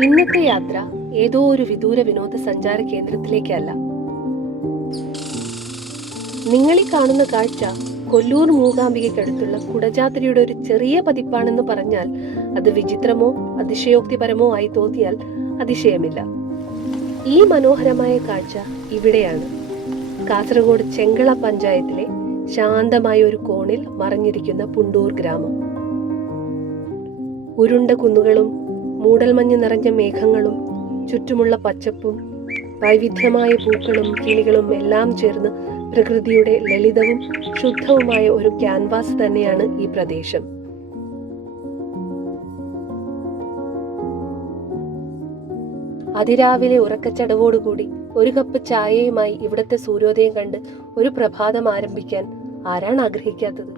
ഇന്നത്തെ യാത്ര ഏതോ ഒരു വിദൂര വിനോദസഞ്ചാര കേന്ദ്രത്തിലേക്കല്ല. നിങ്ങളീ കാണുന്ന കാഴ്ച കൊല്ലൂർ മൂകാംബികയ്ക്കടുത്തുള്ള കുടജാദ്രിയുടെ ഒരു ചെറിയ പതിപ്പാണെന്ന് പറഞ്ഞാൽ അത് വിചിത്രമോ അതിശയോക്തിപരമോ ആയി തോന്നിയാൽ അതിശയമില്ല. ഈ മനോഹരമായ കാഴ്ച ഇവിടെയാണ്. കാസർഗോഡ് ചെങ്കള പഞ്ചായത്തിലെ ശാന്തമായ ഒരു കോണിൽ മറഞ്ഞിരിക്കുന്ന പുണ്ടൂർ ഗ്രാമം. ഉരുണ്ട കുന്നുകളും മൂടൽമഞ്ഞ് നിറഞ്ഞ മേഘങ്ങളും ചുറ്റുമുള്ള പച്ചപ്പും വൈവിധ്യമായ പൂക്കളും കിളികളും എല്ലാം ചേർന്ന് പ്രകൃതിയുടെ ലളിതവും ശുദ്ധവുമായ ഒരു ക്യാൻവാസ് തന്നെയാണ് ഈ പ്രദേശം. അതിരാവിലെ ഉറക്കച്ചടവോടുകൂടി ഒരു കപ്പ് ചായയുമായി ഇവിടുത്തെ സൂര്യോദയം കണ്ട് ഒരു പ്രഭാതം ആരംഭിക്കാൻ ആരാണ് ആഗ്രഹിക്കാത്തത്?